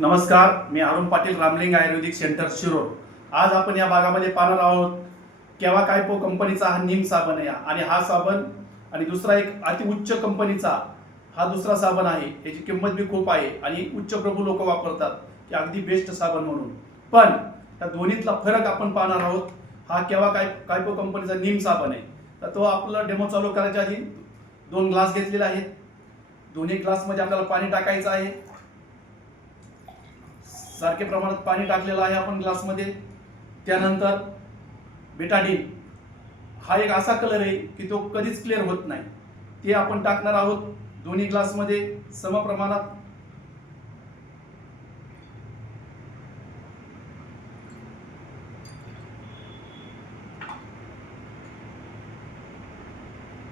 नमस्कार, मी अरुण पाटील, रामलिंग आयुर्वेदिक सेंटर शिरोळ. आज आपण या भागामध्ये पाहणार आहोत केव्हा कायपो कंपनीचा हा नीम साबण आहे आणि हा साबण आणि दुसरा एक अति उच्च कंपनीचा हा दुसरा साबण आहे. याची किंमत भी खूप आहे आणि उच्च प्रभू लोक वापरतात की अगदी बेस्ट साबण म्हणून. पण त्या दोन्हीतला फरक आपण पाहणार आहोत. हा केव्हा कायपो कंपनीचा नीम साबण आहे. तर तो आपला डेमो चालू करायच्या आधी 2 ग्लास घेतलेले आहेत. दोन्ही ग्लासमध्ये आपल्याला पाणी टाकायचं आहे. सारखे प्रमाणात पाणी टाकलेलं आहे आपण ग्लासमध्ये. त्यानंतर बेटाडीन हा एक असा कलर आहे की तो कधीच क्लिअर होत नाही. ते आपण टाकणार आहोत दोन्ही ग्लासमध्ये समप्रमाणात.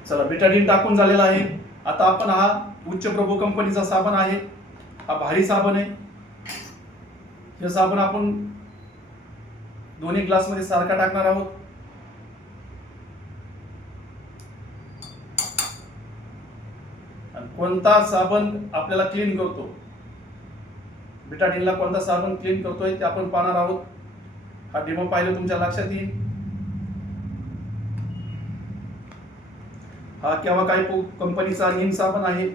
चला, बेटाडीन टाकून झालेला आहे. आता आपण हा उच्च प्रभू कंपनीचा साबण आहे. हा भारी साबण आहे. हे साबण आपण दोन्ही ग्लासमध्ये सारखा टाकणार आहोत. कोणता साबण आपल्याला क्लीन करतो, बेटाडीनला कोणता साबण क्लीन करतोय ते आपण पाहणार आहोत. हा डेमो पाहिलं तुमच्या लक्षात येईल. हा केव्हा कायपो कंपनीचा नीम साबण आहे.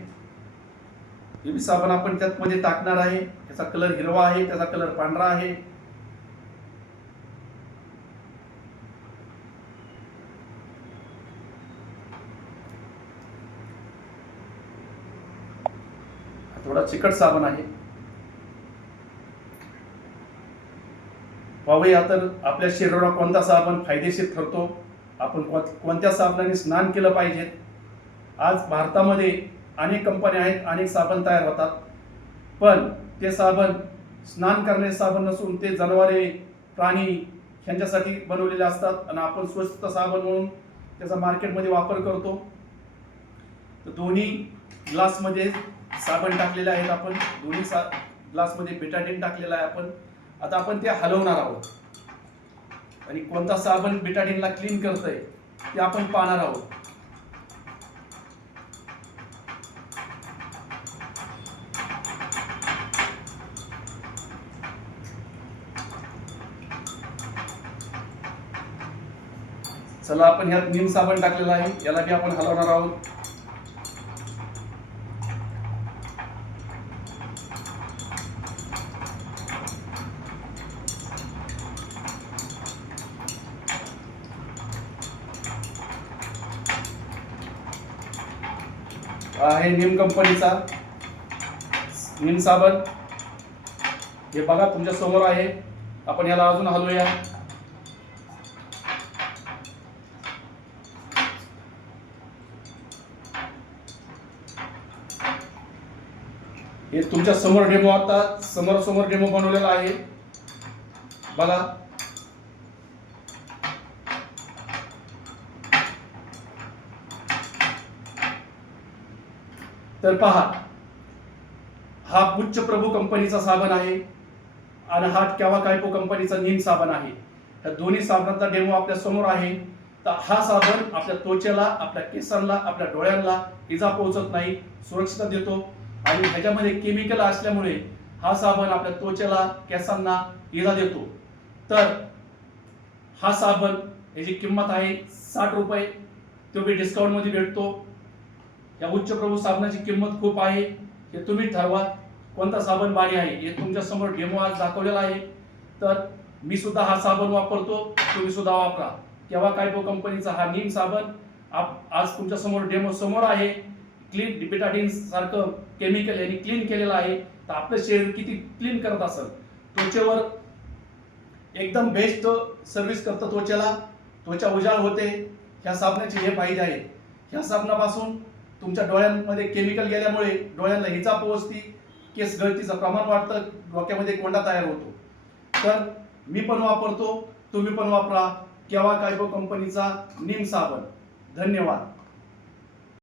हे साबण आपण त्यात मध्ये टाकणार आहे. त्याचा कलर हिरवा आहे, त्याचा कलर पांढरा आहे. थोडा चिकट साबण आहे. पाहूया तर आपल्या शरीराला कोणता साबण फायदेशीर ठरतो, आपण कोणत्या साबणाने स्नान केलं पाहिजे. आज भारतामध्ये अनेक कंपन्या आहेत, अनेक साबण तयार होतात. पण ते साबण स्नान करणारे साबण नसून ते जनावरे, प्राणी यांच्यासाठी बनवलेले असतात आणि आपण स्वस्त साबण म्हणून त्याचा मार्केटमध्ये वापर करतो. तर दोन्ही ग्लासमध्ये साबण टाकलेले आहेत आपण. दोन्ही ग्लासमध्ये बेटाडीन टाकलेला आहे आपण. आता आपण ते हलवणार आहोत आणि कोणता साबण बेटाडीनला क्लीन करतंय ते आपण पाहणार आहोत. चला, आपण ह्यात नीम साबण टाकलेला आहे, याला बी आपण हलवणार आहोत. आहे नीम कंपनीचा नीम साबण. हे बघा तुमच्या समोर आहे. आपण याला अजून हलवूया. हे तुमच्या समोर डेमो, आता समोर डेमो बनवलेला आहे बघा. तर पहा, हा उच्च प्रभू कंपनीचा साबण आहे आणि हा केव्हा कायपो कंपनीचा नीम साबण आहे. या दोन्ही साबणाचा डेमो आपल्या समोर आहे. तर हा साबण आपल्या त्वचेला, आपल्या केसांना, आपल्या डोळ्यांना इजा पोहोचत नाही, सुरक्षितता देतो. आणि ह्याच्यामध्ये केमिकल असल्यामुळे हा साबण आपल्या त्वचेला, केसांना इजा देतो. तर हा साबण याची किंमत आहे 60 रुपये. तो बी डिस्काउंट मध्ये भेटतो. या उच्च प्रभू साबणाची किंमत खूप आहे. हे तुम्ही ठरवा कोणता साबण भारी आहे. हे तुमच्या समोर डेमो आज दाखवलेला आहे. तर मी सुद्धा हा साबण वापरतो, तुम्ही सुद्धा वापरा. केव्हा कायपो कंपनीचा हा नीम साबण आज तुमच्या समोर डेमो समोर आहे. क्लीन बेटाडीन सारखं केमिकल यांनी क्लीन केलेलं आहे. तर आपलं शरीर किती क्लीन करत असेल. त्वचेवर एकदम बेस्ट सर्व्हिस करतं त्वचेला. त्वचा उजाळ होते. ह्या साबणाचे हे फायदे आहेत. ह्या साबणापासून तुमच्या डोळ्यांमध्ये केमिकल गेल्यामुळे डोळ्यांना इजा पोहोचते, केस गळतीचं प्रमाण वाढतं, डोक्यामध्ये कोंडा तयार होतो. तर मी पण वापरतो, तुम्ही पण वापरा केव्हा कायपो कंपनीचा नीम साबण. धन्यवाद.